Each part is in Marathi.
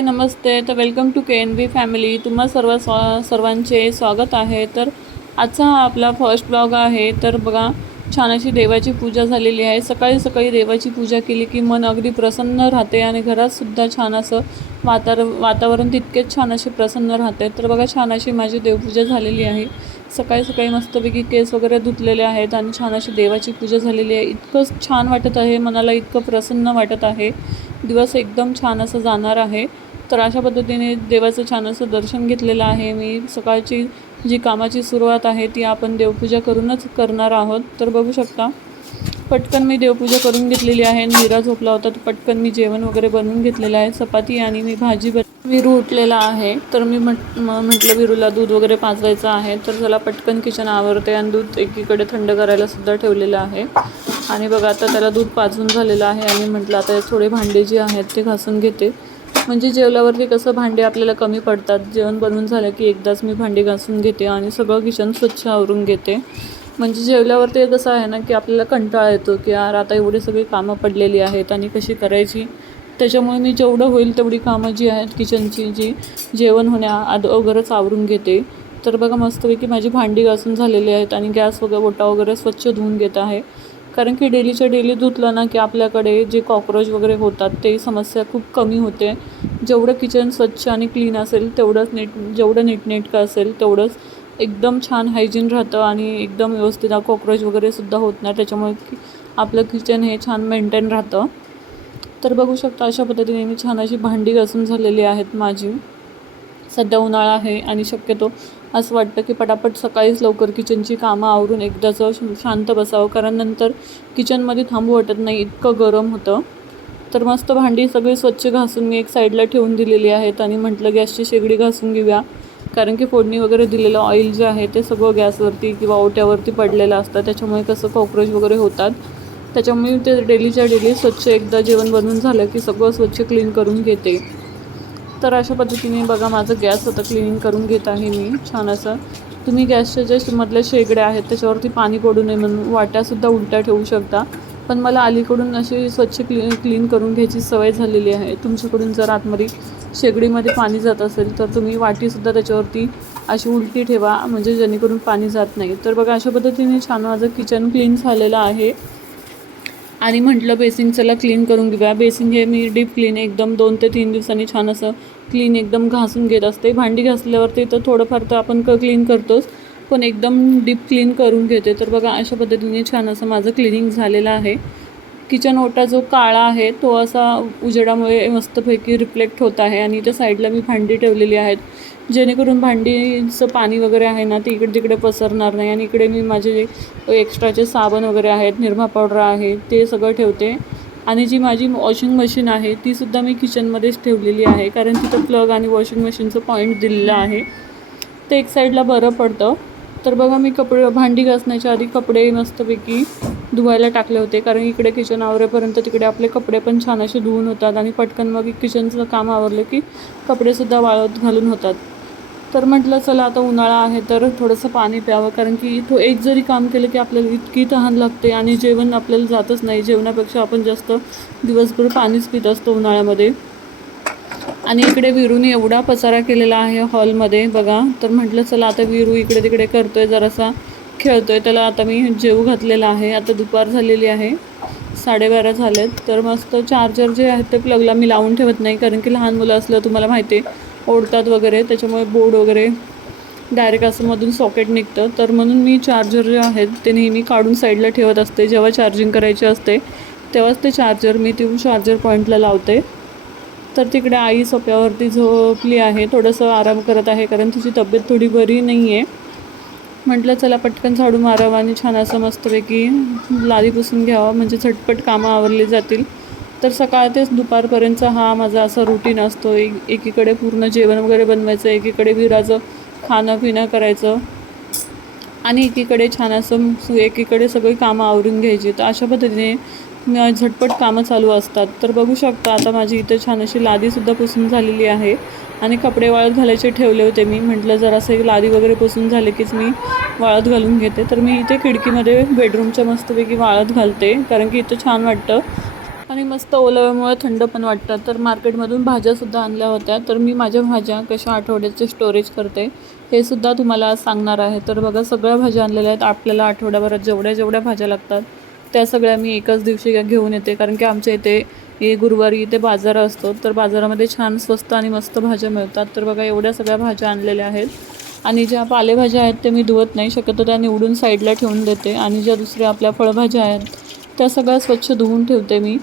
हाय नमस्ते. तर welcome to K N B family. तुम्हा सर्व स्वा सर्वांचे स्वागत आहे. तर आजचा हा आपला फर्स्ट ब्लॉग आहे. तर बघा छान अशी देवाची पूजा झालेली आहे. सकाळी सकाळी देवाची पूजा केली की मन अगदी प्रसन्न राहते आणि घरातसुद्धा छान असं वातार वातावरण तितकेच छान असे प्रसन्न राहते. तर बघा छान अशी माझी देवपूजा झालेली आहे. सकाळी सकाळी मस्तपैकी केस वगैरे धुतलेले आहेत आणि छान अशी देवाची पूजा झालेली आहे. इतकं छान वाटत आहे. मनाला इतकं प्रसन्न वाटत आहे. दिवस एकदम छान असं जाणार आहे. तर अशा पद्धतीने देवाचं छान असं दर्शन घेतलेलं आहे. मी सकाळची जी कामाची सुरुवात आहे ती आपण देवपूजा करूनच करणार आहोत. तर बघू शकता पटकन मी देवपूजा करून घेतलेली आहे. नीरा झोपला होता तर पटकन मी जेवण वगैरे बनवून घेतलेलं आहे. चपाती आणि मी भाजी बन विरू उठलेला आहे. तर मी म्हट म्हटलं विरूला दूध वगैरे पाजवायचं आहे. तर त्याला पटकन किचन आवरते आणि दूध एकीकडे थंड करायला सुद्धा ठेवलेलं आहे. आणि बघा आता त्याला दूध पाजून झालेलं आहे. आणि म्हटलं आता थोडे भांडे जे आहेत ते घासून घेते. म्हणजे जेवल्यावरती कसं भांडे आपल्याला कमी पडतात जेवण बनवून झालं की एकदाच मी भांडी घासून घेते आणि सगळं किचन स्वच्छ आवरून घेते. म्हणजे जेवल्यावरती कसं आहे ना की आपल्याला कंटाळा येतो की यार आता एवढी सगळी कामं पडलेली आहेत आणि कशी करायची? त्याच्यामुळे मी जेवढं होईल तेवढी कामं जी आहेत किचनची जी जेवण होण्या आद अगोदरच आवरून घेते. तर बघा मस्तपैकी माझी भांडी घासून झालेली आहेत आणि गॅस वगैरे ओटा वगैरे स्वच्छ धुवून घेत आहे. कारण की डेलीच्या डेली धुतलं ना की आपल्याकडे जे कॉक्रोच वगैरे होतात ते समस्या खूप कमी होते. जेवढं किचन स्वच्छ आणि क्लीन असेल तेवढंच नीट जेवढं नीटनेटकं असेल तेवढंच एकदम छान हायजीन राहतं आणि एकदम व्यवस्थित कॉक्रोच वगैरेसुद्धा होत नाही. त्याच्यामुळे की आपलं किचन हे छान मेंटेन राहतं. तर बघू शकता अशा पद्धतीने मी छान अशी भांडी घासून झालेली आहेत माझी. सध्या उन्हाळा आहे आणि शक्यतो असं वाटतं की पटापट सकाळीच लवकर किचनची कामं आवरून एकदाचं श- शांत बसावं. कारण नंतर किचनमध्ये थांबू वाटत नाही इतकं गरम होतं. तर मस्त भांडी सगळी स्वच्छ घासून मी एक साईडला ठेवून दिलेली आहेत आणि म्हटलं गॅसची शेगडी घासून घेऊया. कारण की फोडणी वगैरे दिलेलं ऑइल जे आहे ते सगळं गॅसवरती किंवा ओट्यावरती पडलेलं असतं. त्याच्यामुळे कसं कॉक्रोच वगैरे होतात. त्याच्यामुळे ते डेलीच्या डेली स्वच्छ एकदा जेवण बनवून झालं की सगळं स्वच्छ क्लीन करून घेते. तर अशा पद्धतीने बघा माझं गॅस आता क्लिनिंग करून घेत आहे मी छान असं. तुम्ही गॅसच्या ज्या मधल्या शेगड्या आहेत त्याच्यावरती पाणी पडू नये म्हणून वाट्यासुद्धा उलट्या ठेवू शकता. पण मला अलीकडून अशी स्वच्छ क्ली क्लीन करून घ्यायची सवय झालेली आहे. तुमच्याकडून जर आतमध्ये शेगडीमध्ये पाणी जात असेल तर तुम्ही वाटीसुद्धा त्याच्यावरती अशी उलटी ठेवा म्हणजे जेणेकरून पाणी जात नाही. तर बघा अशा पद्धतीने छान माझं किचन क्लीन झालेलं आहे. आणि म्हटलं बेसिंग चला क्लीन करून घेऊया. बेसिंग हे मी डीप क्लीन एकदम दोन ते तीन दिवसांनी छान असं क्लीन एकदम घासून घेत असते. भांडी घासल्यावरती तर थोडंफार तर आपण क क्लीन करतोच पण एकदम डीप क्लीन करून घेते. तर बघा अशा पद्धतीने छान असं माझं क्लिनिंग झालेलं आहे. किचन ओटा जो काळा आहे तो असा उजेडामुळे मस्तपैकी रिफ्लेक्ट होत आहे आणि त्या साईडला मी भांडी ठेवलेली आहेत. जेणेकरून भांडीचं पाणी वगैरे आहे ना ते इकडे तिकडे पसरणार नाही. आणि इकडे मी माझे जे एक्स्ट्राचे साबण वगैरे आहेत निरमा पावडर आहे ते सगळं ठेवते. आणि जी माझी वॉशिंग मशीन आहे तीसुद्धा मी किचनमध्येच ठेवलेली आहे. कारण तिथं प्लग आणि वॉशिंग मशीनचं पॉईंट दिलेलं आहे. ते एक साईडला बरं पडतं. तर बघा मी कपडे भांडी घासण्याच्या आधी कपडे मस्तपैकी धुवायला टाकले होते. कारण इकडे किचन आवरेपर्यंत तिकडे आपले कपडे पण छान असे धुवून होतात. आणि पटकन मग किचनचं काम आवरलं की कपडेसुद्धा वाळत घालून होतात. तर म्हटलं चला आता उन्हाळा आहे तर थोडंसं पाणी प्यावं. कारण की तो एक जरी काम केलं की आपल्याला इतकी तहान लागते आणि जेवण आपल्याला जातच नाही. जेवणापेक्षा आपण जास्त दिवसभर पाणीच पित असतो उन्हाळ्यामध्ये. आणि इकडे विरूने एवढा पसारा केलेला आहे हॉलमध्ये बघा. तर म्हटलं चला आता विरू इकडे तिकडे करतोय जरासा खेळतोय. त्याला आता मी जेव घातलेला आहे. आता दुपार झालेली आहे. साडेबारा झालेत. तर मस्त चार्जर जे आहेत ते प्लगला मी लावून ठेवत नाही कारण की लहान मुलं असलं तुम्हाला माहिती आहे ओढतात वगैरे त्याच्यामुळे बोर्ड वगैरे डायरेक्ट असं मधून सॉकेट निघतं. तर म्हणून मी चार्जर जे आहेत ते नेहमी काढून साईडला ठेवत असते. जेव्हा चार्जिंग करायचे असते तेव्हाच ते चार्जर मी तिथून चार्जर पॉईंटला लावते. तर तिकडे आई सोप्यावरती झोपली आहे थोडंसं आराम करत आहे कारण तिची तब्येत थोडी बरी नाही आहे म्हटलं चला पटकन झाडू मारावं आणि छान असं मस्तपैकी लादी पुसून घ्यावं. म्हणजे झटपट कामं आवरली जातील. तर सकाळ तेच दुपारपर्यंतचा हा माझा असा रुटीन असतो. एक एकीकडे पूर्ण जेवण वगैरे बनवायचं एकीकडे विराचं खाणं पिणं करायचं. आणि एकीकडे छान असं सु- एकीकडे सगळी कामं आवरून घ्यायची. तर अशा पद्धतीने झटपट कामं चालू असतात. तर बघू शकता आता माझी इथं छान अशी लादीसुद्धा पुसून झालेली आहे. आणि कपडे वाळत घालायचे ठेवले होते मी. म्हटलं जरासं एक लादी वगैरे पुसून झाले कीच मी वाळत घालून घेते. तर मी इथे खिडकीमध्ये बेडरूमच्या मस्तपैकी वाळत घालते. कारण की इथं छान वाटतं. आणि मस्त ओलाव्यामुळे थंड पण वाटतं. तर मार्केटमधून भाज्यासुद्धा आणल्या होत्या. तर मी माझ्या भाज्या कशा आठवड्याचे स्टोरेज करते हे सुद्धा तुम्हाला आज सांगणार आहे. तर बघा सगळ्या भाज्या आणलेल्या आहेत. आपल्याला आठवड्याभरात जेवढ्या जेवढ्या भाज्या लागतात त्या सगळ्या मी एकाच दिवशी घेऊन येते. कारण की आमच्या इथे हे गुरुवारी इथे बाजार असतो. तर बाजारामध्ये छान स्वस्त आणि मस्त भाज्या मिळतात. तर बघा एवढ्या सगळ्या भाज्या आणलेल्या आहेत. आणि ज्या पालेभाज्या आहेत ते मी धुवत नाही. शक्यतो त्या निवडून साईडला ठेवून देते. आणि ज्या दुसऱ्या आपल्या फळभाज्या आहेत त्या सगळ्या स्वच्छ धुवून ठेवते मी.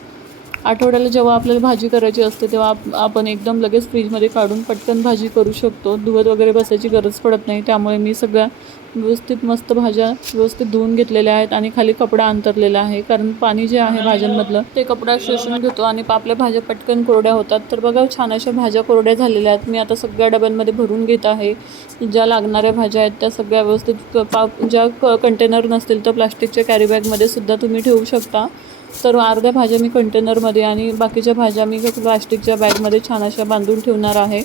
आठवड्याला जेव्हा आपल्याला भाजी करायची असते तेव्हा आप आपण एकदम लगेच फ्रीजमध्ये काढून पटकन भाजी करू शकतो. धुवत वगैरे बसायची गरज पडत नाही. त्यामुळे मी सगळ्या व्यवस्थित मस्त भाज्या व्यवस्थित धुवून घेतलेल्या आहेत आणि खाली कपडा अंतरलेला आहे. कारण पाणी जे आहे भाज्यांमधलं ते कपडा शोषून घेतो आणि आपल्या भाज्या पटकन कोरड्या होतात. तर बघा छान अशा भाज्या कोरड्या झालेल्या आहेत. मी आता सगळ्या डब्यांमध्ये भरून घेत आहे. ज्या लागणाऱ्या भाज्या आहेत त्या सगळ्या व्यवस्थित क- पा ज्या क कंटेनर नसतील तर प्लास्टिकच्या कॅरीबॅगमध्ये सुद्धा तुम्ही ठेवू शकता. तर अर्ध्या भाज्या मी कंटेनरमध्ये आणि बाकीच्या भाज्या मी प्लास्टिकच्या बॅगमध्ये छान अशा बांधून ठेवणार आहे.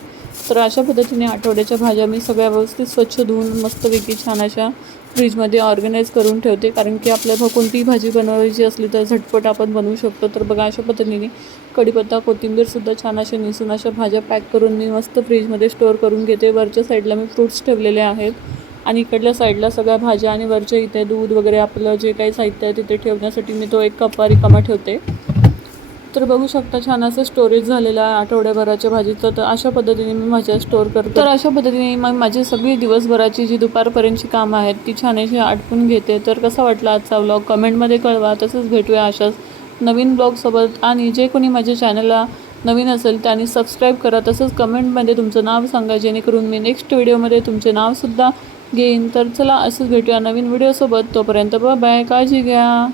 तर अशा पद्धतीने आठवड्याच्या भाज्या मी सगळ्या व्यवस्थित स्वच्छ धुवून मस्तपैकी छान अशा फ्रीजमध्ये ऑर्गनाईज करून ठेवते. कारण की आपल्याला कोणतीही भाजी बनवायची असली तर झटपट आपण बनवू शकतो. तर बघा अशा पद्धतीने कढीपत्ता कोथिंबीरसुद्धा छान अशा निसून अशा भाज्या पॅक करून मी मस्त फ्रीजमध्ये स्टोअर करून घेते. वरच्या साईडला मी फ्रूट्स ठेवलेले आहेत. आणि इकडल्या साईडला सगळ्या भाज्या आणि वरच्या इथे दूध वगैरे आपलं जे काही साहित्य आहे तिथे ठेवण्यासाठी मी तो एक कप्पा रिकामा ठेवते. तर बघू शकता छान असं स्टोरेज झालेलं आहे आठवड्याभराच्या भाजीचं. तर अशा पद्धतीने मी भाज्या स्टोअर करते. तर अशा पद्धतीने मग माझी सगळी दिवसभराची जी दुपारपर्यंतची कामं आहेत ती छान अशी आटपून घेते. तर कसा वाटला आजचा व्लॉग कमेंटमध्ये कळवा. तसंच भेटूया अशाच नवीन ब्लॉगसोबत आणि जे कोणी माझ्या चॅनलला नवीन असेल त्यांनी सबस्क्राईब करा. तसंच कमेंटमध्ये तुमचं नाव सांगा जेणेकरून मी नेक्स्ट व्हिडिओमध्ये तुमचे नावसुद्धा घेईन. तर चला असंच भेटूया नवीन व्हिडिओसोबत तोपर्यंत बाय काळजी घ्या.